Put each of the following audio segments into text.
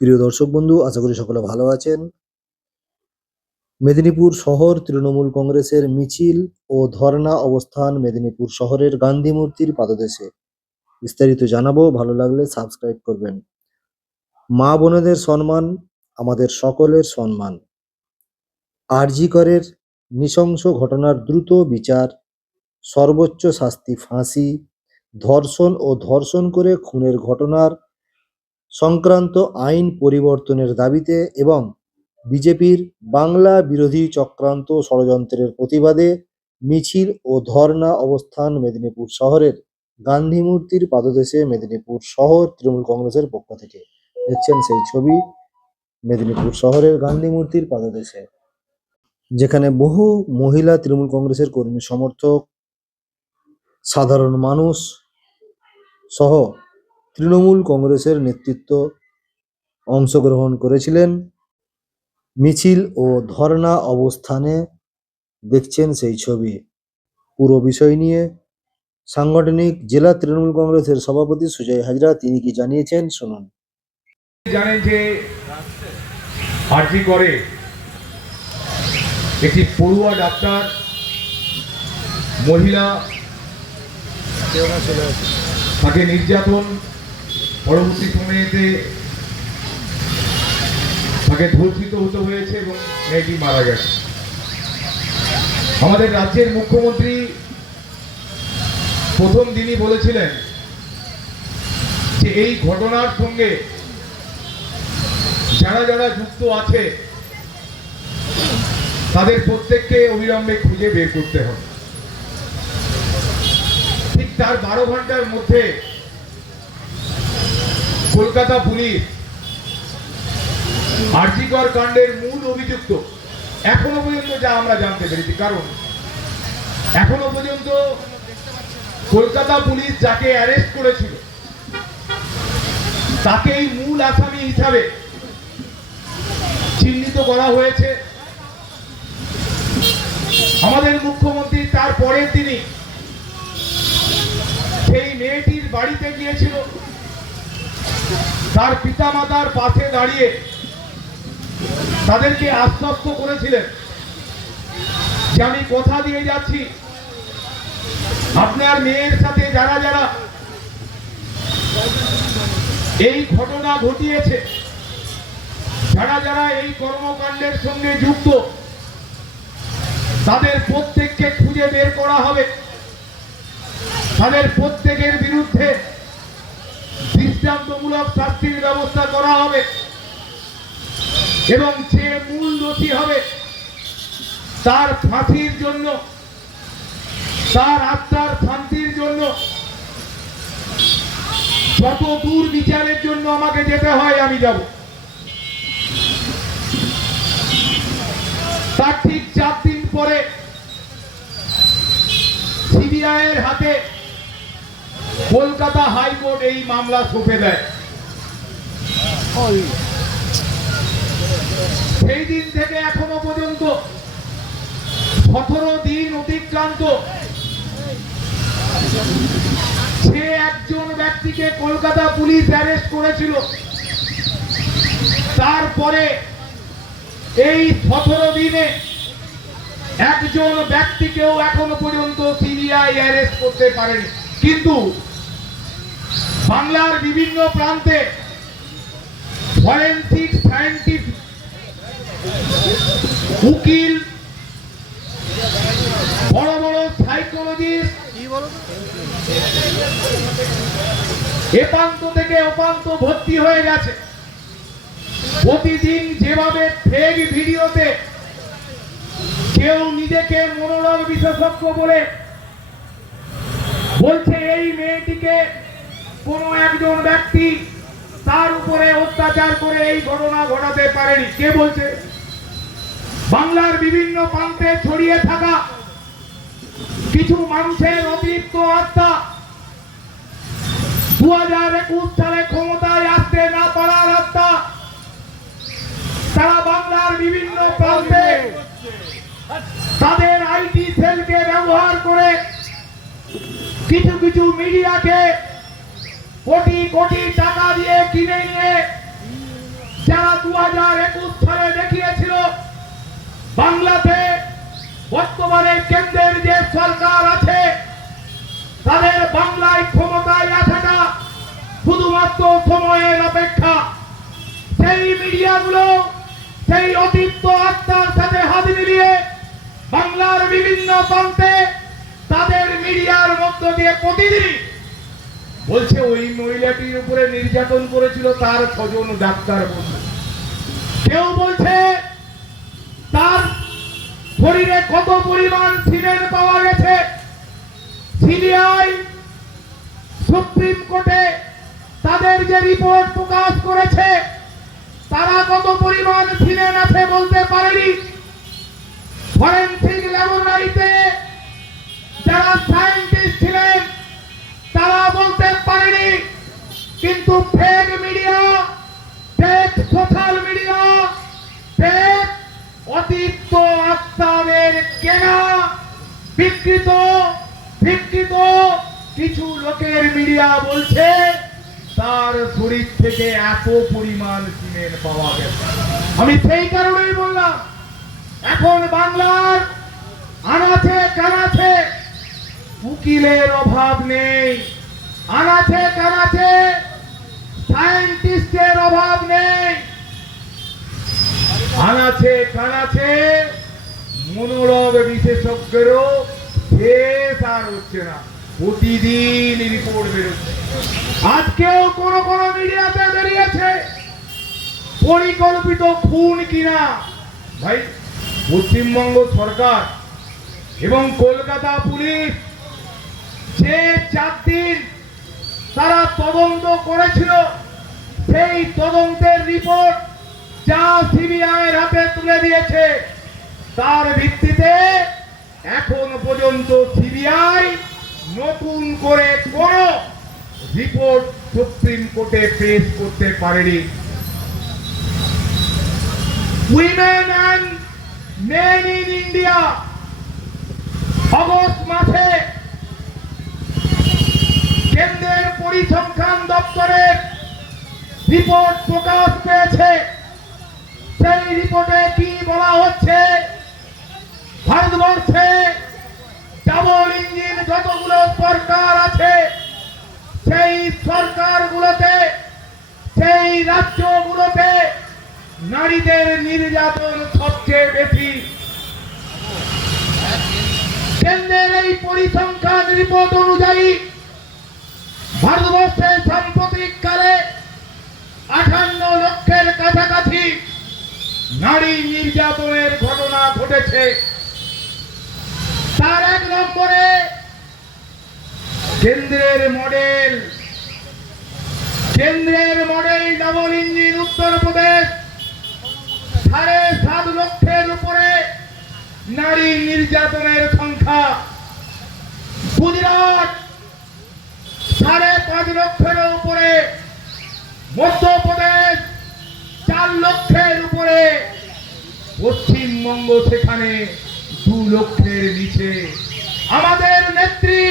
প্রিয় দর্শক বন্ধু, আশা করি সকলে ভালো আছেন। মেদিনীপুর শহর তৃণমূল কংগ্রেসের মিছিল ও ধর্ণা অবস্থান মেদিনীপুর শহরের গান্ধী মূর্তির পাদদেশে। বিস্তারিত জানাব, ভালো লাগলে সাবস্ক্রাইব করবেন। মা বোনেদের সম্মান, আমাদের সকলের সম্মান। আরজি করের নৃশংস ঘটনার দ্রুত বিচার, সর্বোচ্চ শাস্তি ফাঁসি, ধর্ষণ ও ধর্ষণ করে খুনের ঘটনার সংক্রান্ত আইন পরিবর্তনের দাবিতে এবং বিজেপির বাংলা বিরোধী চক্রান্ত ষড়যন্ত্রের প্রতিবাদে মিছিল ও ধর্ণা অবস্থান মেদিনীপুর শহরের গান্ধী মূর্তির পাদদেশে মেদিনীপুর শহর তৃণমূল কংগ্রেসের পক্ষ থেকে দেখছেন সেই ছবি মেদিনীপুর শহরের গান্ধী মূর্তির পাদদেশে, যেখানে বহু মহিলা তৃণমূল কংগ্রেসের কর্মী সমর্থক, সাধারণ মানুষ সহ তৃণমূল কংগ্রেসের নেতৃত্ব অংশগ্রহণ করেছিলেন। মিছিল ও ধর্ণা অবস্থানে দেখছেন সেই ছবি। পুরো বিষয় নিয়ে সাংগঠনিক জেলা তৃণমূল কংগ্রেসের সভাপতি সুজয় হাজরা তিনি কি জানিয়েছেন শুনুন। জানেন যে আরজি করে একটি পড়ুয়া ডাক্তার মহিলা তাকে নির্যাতন পরবর্তী সময়েতে তাকে ধর্ষিত হতে হয়েছে এবং মেয়েটি মারা গেছে। আমাদের রাজ্যের মুখ্যমন্ত্রী প্রথম দিনই বলেছিলেন যে এই ঘটনার সঙ্গে যারা যারা যুক্ত আছে, তাদের প্রত্যেককে অবিলম্বে খুঁজে বের করতে হবে। ঠিক তার বারো ঘণ্টার মধ্যে কলকাতা পুলিশ। আর্থিকর কাণ্ডের মূল অভিযুক্ত। এখনও পর্যন্ত যা আমরা জানতে পেরেছি, কারণ এখনও পর্যন্ত কলকাতা পুলিশ যাকে অ্যারেস্ট করেছিল, তাকেই মূল আসামি হিসাবে চিহ্নিত করা হয়েছে। আমাদের মুখ্যমন্ত্রী তার পরের দিনই সেই মেয়েটির বাড়িতে গিয়েছিল। তার পিতামাতার পাশে দাঁড়িয়ে তাদেরকে আশ্বস্ত করেছিলেন যে আমি কথা দিয়ে যাচ্ছি। আপনার মেয়ের সাথে যারা যারা এই ঘটনা ঘটিয়েছে, যারা যারা এই কর্মকাণ্ডের সঙ্গে যুক্ত, তাদের প্রত্যেককে খুঁজে বের করা হবে। তাদের প্রত্যেকের বিরুদ্ধে দৃষ্টান্তমূলক শাস্তির ব্যবস্থা করা হবে। এবং যে মূল দোষী হবে, তার ফাঁসির জন্য, তার আত্মার শান্তির জন্য, যত দূর বিচারের জন্য আমাকে যেতে হয়, আমি যাব। তার ঠিক চার দিন পরে সিবিআই হাতে কলকাতা হাইকোর্ট এই মামলা সঁপে দেয়। সেই দিন থেকে এখনও পর্যন্ত সতেরো দিন অতিক্রান্ত। সে একজন ব্যক্তিকে কলকাতা পুলিশ অ্যারেস্ট করেছিল। তারপরে এই সতেরো দিনে একজন ব্যক্তিকেও এখনও পর্যন্ত সিবিআই অ্যারেস্ট করতে পারেনি। কিন্তু বাংলার বিভিন্ন প্রান্তে ফরেন্সিক উকিল, বড় বড় সাইকোলজিস্ট এপান্ত থেকে ওপান্ত ভর্তি হয়ে গেছে। প্রতিদিন যেভাবে ফেক ভিডিওতে কেউ নিজেকে মনোরম বিশেষজ্ঞ বলে বলছে, এই মেয়েটিকে কোনো একজন ব্যক্তি তার উপরে অত্যাচার করে এই ঘটনা ঘটাতে পারেনি। কে বলছে? বাংলার বিভিন্ন প্রান্তে ছড়িয়ে থাকা কিছু মানুষের অতিরিক্ত আত্মা দু হাজার একুশ সালে ক্ষমতায় আসতে না পারার আত্মা তারা বাংলার বিভিন্ন প্রান্তে তাদের আইটি সেলকে ব্যবহার করে কিছু কিছু মিডিয়াকে কোটি কোটি টাকা দিয়ে কিনে নিয়ে যারা দু হাজার একুশ সালে দেখিয়েছিল, বাংলাতে বর্তমানে কেন্দ্রের যে সরকার আছে, তাদের বাংলায় ক্ষমতায় আসাটা শুধুমাত্র সময়ের অপেক্ষা। সেই মিডিয়াগুলো, সেই অতিপ্ত আত্মার সাথে হাত মিলিয়ে বাংলার বিভিন্ন প্রান্তে তাদের মিডিয়ার মধ্য দিয়ে প্রতিদিন বলছে, ওই মহিলাটির উপরে নির্যাতন করেছিল, তার ছজন ডাক্তার বন্ধু। কেউ বলছে, তার শরীরে কত পরিমাণ সিমেন্ট পাওয়া গেছে? সিবিআই, সুপ্রিম কোর্টে তাদের যে রিপোর্ট প্রকাশ করেছে, তারা কত পরিমাণ সিমেন্ট আছে বলতে পারেনি? ফরেন্সিক ল্যাবরেটরিতে যারা কিন্তু fake media, fake social media, fake অতীত আস্তাবের কেনা, বিকৃত বিকৃত কিছু লোকের মিডিয়া বলছে, তার শরীর থেকে এত পরিমাণ সিমেন্ট পাওয়া গেছে। আমি সেই কারণেই বললাম, এখন বাংলার আনাছে কানাছে উকিলের অভাব নেই আনাছে সায়েন্টিস্টের অভাব নেই। আনাছে কানাছে মনোরোগ বিশেষজ্ঞেরও শেষ আর হচ্ছে না। প্রতিদিন রিপোর্ট বেরোচ্ছে। আজকেও কোন কোন মিডিয়াতে বেরিয়েছে। পরিকল্পিত খুন কিনা? ভাই, পশ্চিমবঙ্গ সরকার এবং কলকাতা পুলিশ যে চার দিন তারা তদন্ত করেছিল সেই তদন্তের রিপোর্ট যা সিবিআই হাতে তুলে দিয়েছে, তার ভিত্তিতে এখন পর্যন্ত সিবিআই নতুন করে কোন রিপোর্ট সুপ্রিম কোর্টে পেশ করতে পারেনি। Women and men in India, August মাসে কেন্দ্রের পরিসংখ্যান দপ্তরের রিপোর্ট প্রকাশ পেয়েছে। সেই রিপোর্টে কি বলা হচ্ছে? ভারতবর্ষে ডাবল ইঞ্জিন যতগুলো সরকার আছে, সেই সরকারগুলোতে, সেই রাজ্যগুলোতে নারীদের নির্যাতন সবচেয়ে বেশি। কেন্দ্রের এই পরিসংখ্যান রিপোর্ট অনুযায়ী ভারতবর্ষে সাম্প্রতিককালে আঠান্ন লক্ষের কাছাকাছি নারী নির্যাতনের ঘটনা ঘটেছে। তার এক নম্বরে কেন্দ্রের মডেল কেন্দ্রের মডেল ডাবল ইঞ্জিন উত্তরপ্রদেশ সাড়ে সাত লক্ষের উপরে নারী নির্যাতনের সংখ্যা। গুজরাট, সাড়ে পাঁচ লক্ষের উপরে মধ্যপ্রদেশ চার লক্ষের উপরে পশ্চিমবঙ্গ সেখানে দু লক্ষের নিচে। আমাদের নেত্রী,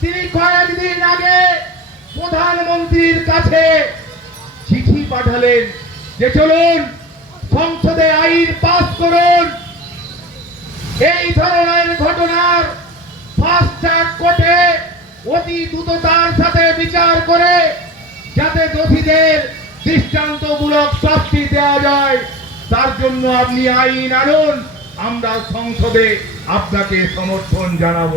তিনি কয়েকদিন আগে প্রধানমন্ত্রীর কাছে চিঠি পাঠালেন যে চলুন সংসদে আইন পাস করুন। এই ধরনের ঘটনার ফাস্ট ট্র্যাক কোর্টে অতি দ্রুততার সাথে বিচার করে যাতে দোষীদের দৃষ্টান্তমূলক শাস্তি দেওয়া যায়, তার জন্য আপনি আইন আনুন। আমরা সংসদে আপনাকে সমর্থন জানাব।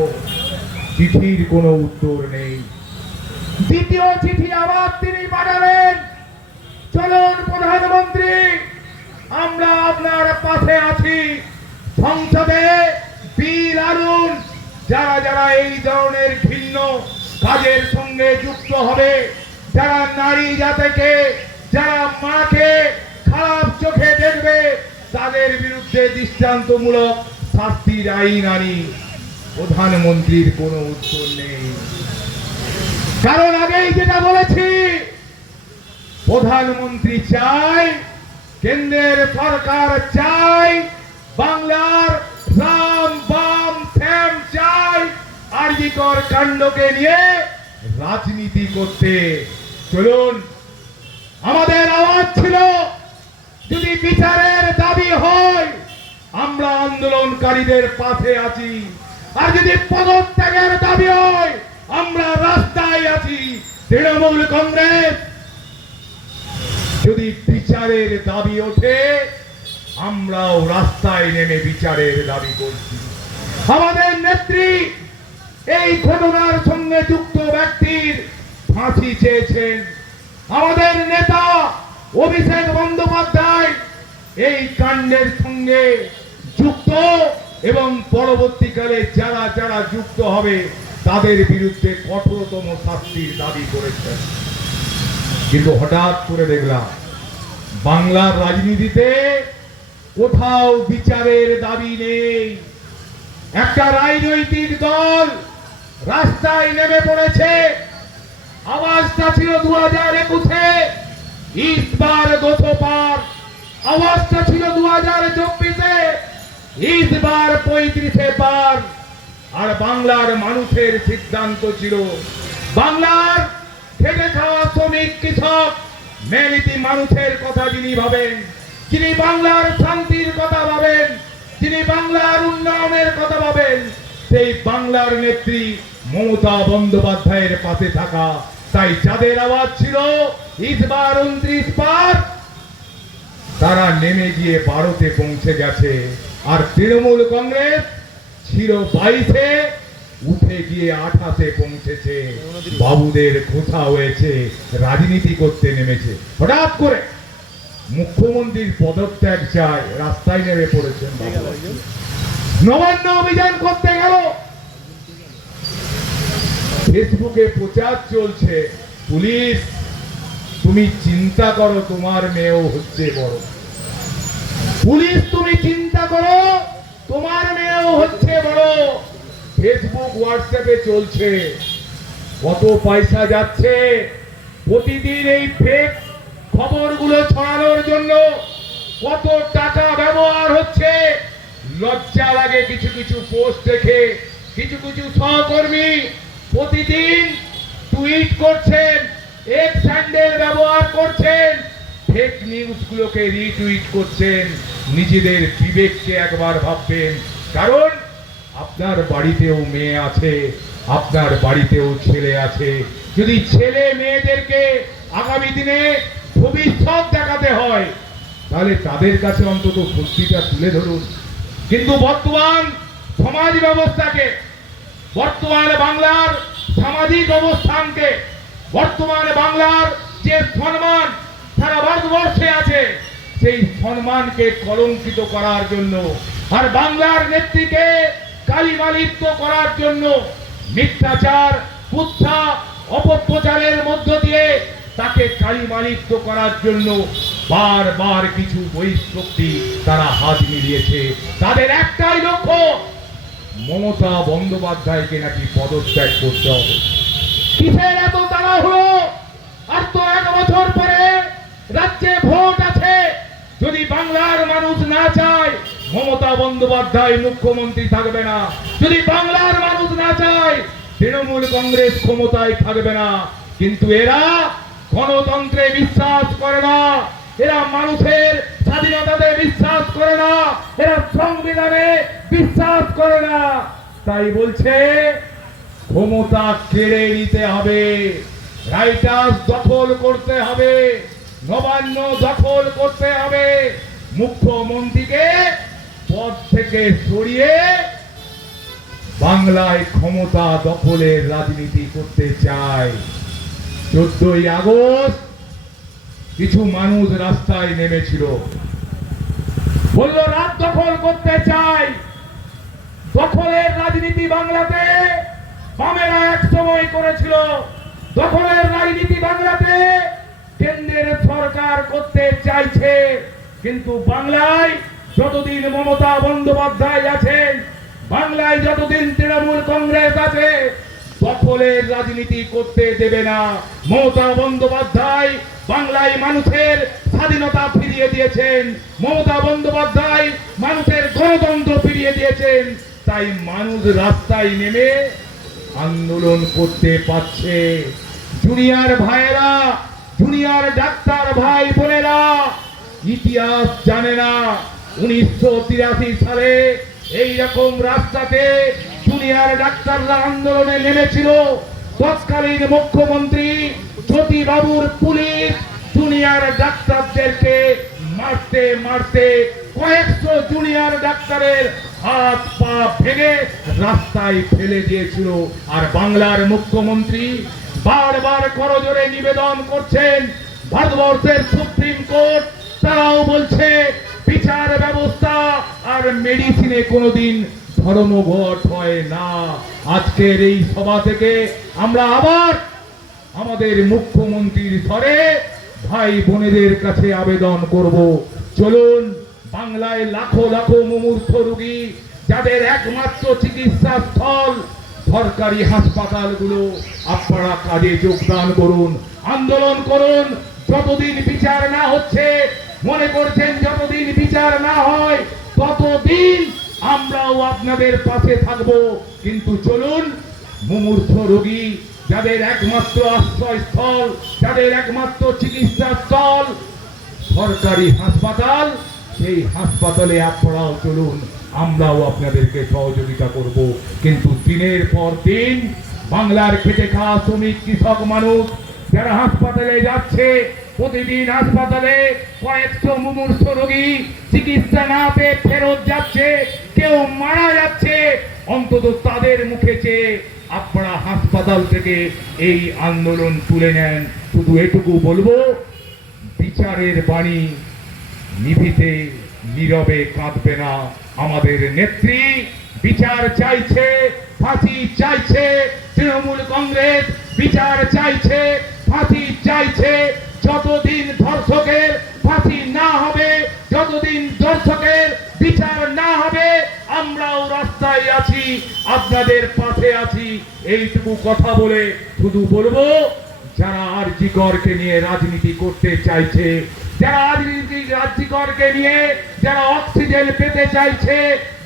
চিঠির কোনো উত্তর নেই। দ্বিতীয় চিঠি আবার তিনি পাঠালেন। চলুন, প্রধানমন্ত্রী, আমরা আপনার পাশে আছি। সংসদে বিল আনুন। যারা যারা এই ধরনের ভিন্ন কাজের সঙ্গে যুক্ত হবে যারা নারী জাতিকে, যারা মাকে খারাপ চোখে দেখবে, তাদের বিরুদ্ধে দৃষ্টান্তমূলক শাস্তির আইন আনি। প্রধানমন্ত্রীর কোনো উত্তর নেই। কারণ আগেই যেটা বলেছি, প্রধানমন্ত্রী চাই, কেন্দ্রের সরকার চাই, বাংলার রাম, বাম শ্যাম চাই আরজিকর কাণ্ডকে নিয়ে রাজনীতি করতে। চলুন। আমাদের আওয়াজ ছিল, যদি বিচারের দাবি হয়, আমরা আন্দোলনকারীদের পাশে আছি। আর যদি পদত্যাগের দাবি হয়, আমরা রাস্তায় আছি। তৃণমূল কংগ্রেস, যদি বিচারের দাবি ওঠে, আমরাও রাস্তায় নেমে বিচারের দাবি করছি। আমাদের নেত্রী, এই ঘটনার সঙ্গে যুক্ত ব্যক্তির ফাঁসি চেয়েছেন। আমাদের নেতা অভিষেক বন্দ্যোপাধ্যায় এই কাণ্ডের সঙ্গে যুক্ত এবং পরবর্তীকালে যারা যারা যুক্ত হবে, তাদের বিরুদ্ধে কঠোরতম শাস্তির দাবি করেছেন। কিন্তু হঠাৎ করে দেখলাম, বাংলার রাজনীতিতে কোথাও বিচারের দাবি নেই। একটা রাজনৈতিক দল রাস্তায় নেমে পড়েছে। আওয়াজটা ছিল দু হাজার একুশে। ইসবার দুশো পার আওয়াজটা ছিল দু হাজার চব্বিশে। ইসবার পঁয়ত্রিশে পার। আর বাংলার মানুষের সিদ্ধান্ত ছিল, বাংলার খেটে খাওয়া শ্রমিক কৃষক, মেলিতি মানুষের কথা যিনি ভাবেন, যিনি বাংলার শান্তির কথা ভাবেন, যিনি বাংলার উন্নয়নের কথা ভাবেন, সেই বাংলার নেত্রী মমতা বন্দ্যোপাধ্যায়ের পাশে থাকা তাই যাদের আওয়াজ ছিল ইসবার উনত্রিশ পার, তারা নেমে গিয়ে বারোতে পৌঁছে গেছে। আর তৃণমূল কংগ্রেস ছিল বাইশে, উঠে গিয়ে আঠাশে পৌঁছেছে। বাবুদের খোঁচা হয়েছে, রাজনীতি করতে নেমেছে। হঠাৎ করে মুখ্যমন্ত্রীর পদত্যাগ চায়, রাস্তায় নেমে পড়েছেন নবান্ন অভিযান করতে গেল। ফেসবুকে প্রচার চলছে। পুলিশ, তুমি চিন্তা করো, তোমার মেয়েও হচ্ছে বড়। পুলিশ, তুমি চিন্তা করো, তোমার মেয়েও হচ্ছে বড়। ফেসবুক, হোয়াটসঅ্যাপে চলছে। কত পয়সা যাচ্ছে। প্রতিদিন এই ফেক খবরগুলো ছড়ানোর জন্য কত টাকা ব্যবহার হচ্ছে। লজ্জা লাগে কিছু কিছু পোস্ট দেখে, কিছু কিছু সহকর্মী প্রতিদিন টুইট করছেন, এক স্যান্ডেল ব্যবহার করছেন ফেক নিউজগুলোকে রিটুইট করছেন, নিজেদের বিবেককে একবার ভাববেন। কারণ আপনার বাড়িতেও মেয়ে আছে, আপনার বাড়িতেও ছেলে আছে। যদি ছেলে মেয়েদেরকে আগামী দিনে ভবিষ্যৎ দেখাতে হয়, তাহলে তাদের কাছে অন্তত সত্যিটা তুলে ধরুন। কিন্তু বর্তমান সমাজ ব্যবস্থাকে বর্তমান বাংলার সামাজিক অবস্থানকে, বর্তমান বাংলার যে সম্মান সারা ভারতবর্ষে আছে, সেই সম্মানকে কলঙ্কিত করার জন্য আর বাংলার নেত্রীকে কালিমালিপ্ত করার জন্য মিথ্যাচার, কুৎসা, অপপ্রচারের মধ্য দিয়ে তাকে কালিমালিপ্ত করার জন্য বারবার কিছু বহিঃশক্তি তারা হাত মিলিয়েছে। তাদের একটাই লক্ষ্য মমতা বন্দ্যোপাধ্যায়কে নাকি পদত্যাগ করতে হবে? কিসের এত তারা হলো আর তো এক বছর পরে রাজ্যে ভোট আছে। যদি বাংলার মানুষ না চায়, মমতা বন্দ্যোপাধ্যায় মুখ্যমন্ত্রী থাকবে না। যদি বাংলার মানুষ না চায়, তৃণমূল কংগ্রেস ক্ষমতায় থাকবে না। কিন্তু এরা গণতন্ত্রে বিশ্বাস করে না। এরা মানুষের স্বাধীনতাতে বিশ্বাস করে না। এরা সংবিধানে বিশ্বাস করে না। তাই বলছে, ক্ষমতা কেড়ে নিতে হবে। রাইটার্স দখল করতে হবে। নবান্ন দখল করতে হবে। মুখ্যমন্ত্রীকে পদ থেকে সরিয়ে বাংলায় ক্ষমতা দখলের রাজনীতি করতে চায়। চোদ্দই আগস্ট কিছু মানুষ রাস্তায় নেমেছিল। বলল, রাত দখল করতে চাই। দখলের রাজনীতি বাংলাতে বামেরা এক সময় করেছিল। দখলের রাজনীতি বাংলাতে কেন্দ্রের সরকার করতে চাইছে। কিন্তু বাংলায় যতদিন মমতা বন্দ্যোপাধ্যায় আছেন, বাংলায় যতদিন তৃণমূল কংগ্রেস আছে, দখলের রাজনীতি করতে দেবে না। মমতা বন্দ্যোপাধ্যায় বাংলায় মানুষের স্বাধীনতা ফিরিয়ে দিয়েছেন। মমতা বন্দ্যোপাধ্যায় মানুষের গণতন্ত্র ফিরিয়ে দিয়েছেন। তাই মানুষ রাস্তায় নেমে আন্দোলন করতে পারছে। জুনিয়র ভাইয়েরা, জুনিয়র ডাক্তার ভাই বোনেরা, ইতিহাস জানে না, উনিশশো তিরাশি সালে এই রকম রাস্তাতে জুনিয়র ডাক্তাররা আন্দোলনে নেমেছিল। তৎকালীন মুখ্যমন্ত্রী জ্যোতি বাবুর পুলিশ জুনিয়র ডাক্তারদেরকে মারতে মারতে কয়েকশো জুনিয়র ডাক্তারের হাত পা ভেঙে রাস্তায় ফেলে দিয়েছিল। আর বাংলার মুখ্যমন্ত্রী বারবার করজোরে নিবেদন করছেন। ভারতবর্ষের সুপ্রিম কোর্ট, তারাও বলছে, বিচার ব্যবস্থা আর মেডিসিনে কোনোদিন ধর্মঘট হয় না। আজকের এই সভা থেকে আমরা আবার আমাদের মুখ্যমন্ত্রীর স্বরে ভাই বোনেদের কাছে আবেদন করব। চলুন বাংলায় লাখো লাখো মুমূর্ষ রোগী, যাদের একমাত্র চিকিৎসা স্থল, সরকারি হাসপাতালগুলো আপনারা কাজে যোগদান করুন, আন্দোলন করুন। যতদিন বিচার না হচ্ছে, মনে করছেন যতদিন বিচার না হয়, ততদিন আমরাও আপনাদের পাশে থাকব। কিন্তু চলুন মুমূর্ষ রোগী, যাদের একমাত্র আশ্রয়স্থল যাদের একমাত্র চিকিৎসা স্থল, সরকারি হাসপাতাল সেই হাসপাতালে আপনারাও চলুন, আমরাও আপনাদেরকে সহযোগিতা করব। কিন্তু দিনের পর দিন বাংলার খেটে খাওয়া শ্রমিক, কৃষক মানুষ যারা হাসপাতালে যাচ্ছে, প্রতিদিন হাসপাতালে কয়েকশো মুমূর্ষ রোগী চিকিৎসা না পেয়ে ফেরত যাচ্ছে, কেউ মারা যাচ্ছে, অন্তত তাদের মুখে চেয়ে আপনারা হাসপাতাল থেকে এই আন্দোলন তুলে নেন। শুধু এটুকু বলব, বিচারের বাণী নিভিতে, নীরবে কাঁদবে না আমাদের নেত্রী। বিচার চাইছে, ফাঁসি চাইছে, তৃণমূল কংগ্রেস বিচার চাইছে, ফাঁসি চাইছে। যতদিন ধর্ষকের ফাঁসি না হবে, যতদিন ধর্ষকের বিচার না হবে, আমরাও রাস্তায় আছি, আপনাদের পাশে আছি। এইটুকু কথা বলে শুধু বলব, যারা আর আরজিকরকে নিয়ে রাজনীতি করতে চাইছে যারা রাজনীতি রাজ্যিকরকে নিয়ে যারা অক্সিজেন পেতে চাইছে,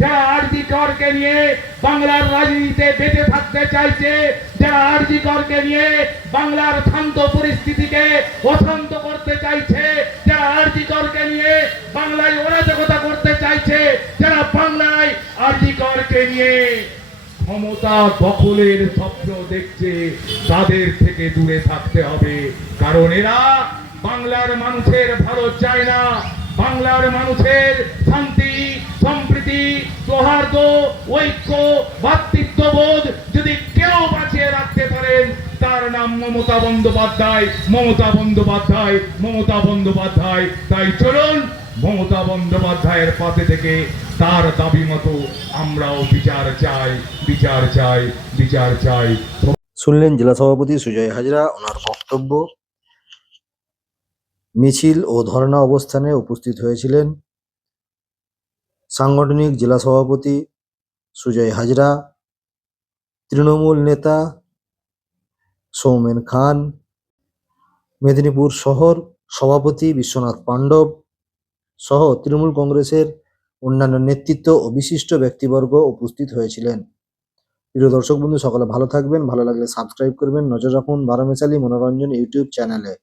যারা আরজিকরকে নিয়ে বাংলার রাজনীতিতে বেঁচে থাকতে চাইছে, যারা আরজিকরকে নিয়ে বাংলার শান্ত পরিস্থিতিকে অশান্ত করতে চাইছে, যারা আরজিকরকে নিয়ে বাংলায় অরাজকতা করতে চাইছে, যারা বাংলায় আরজিকরকে নিয়ে ক্ষমতা দখলের স্বপ্ন দেখছে, তাদের থেকে দূরে থাকতে হবে। কারণ এরা বাংলার মানুষের ভালো চায় না। বাংলার মানুষের শান্তি, সম্প্রীতি, সৌহার্দ্য, ঐক্য, ভাতৃত্ববোধ যদি কেউ বাঁচিয়ে রাখতে পারেন, তার নাম মমতা বন্দ্যোপাধ্যায় মমতা বন্দ্যোপাধ্যায় মমতা বন্দ্যোপাধ্যায়। তাই চলুন মমতা বন্দ্যোপাধ্যায়ের পাশে থেকে তার দাবি মতো আমরাও বিচার চাই বিচার চাই বিচার চাই। শুনলেন জেলা সভাপতি সুজয় হাজরা, ওনার বক্তব্য। মিছিল ও ধর্ণা অবস্থানে উপস্থিত হয়েছিলেন সাংগঠনিক জেলা সভাপতি সুজয় হাজরা, তৃণমূল নেতা সৌমেন খান, মেদিনীপুর শহর সভাপতি বিশ্বনাথ পাণ্ডব সহ তৃণমূল কংগ্রেসের অন্যান্য নেতৃত্ব ও বিশিষ্ট ব্যক্তিবর্গ উপস্থিত হয়েছিলেন। প্রিয় দর্শক বন্ধু, সকলে ভালো থাকবেন। ভালো লাগলে সাবস্ক্রাইব করবেন। নজর রাখুন বারামেশালী মনোরঞ্জন ইউটিউব চ্যানেলে।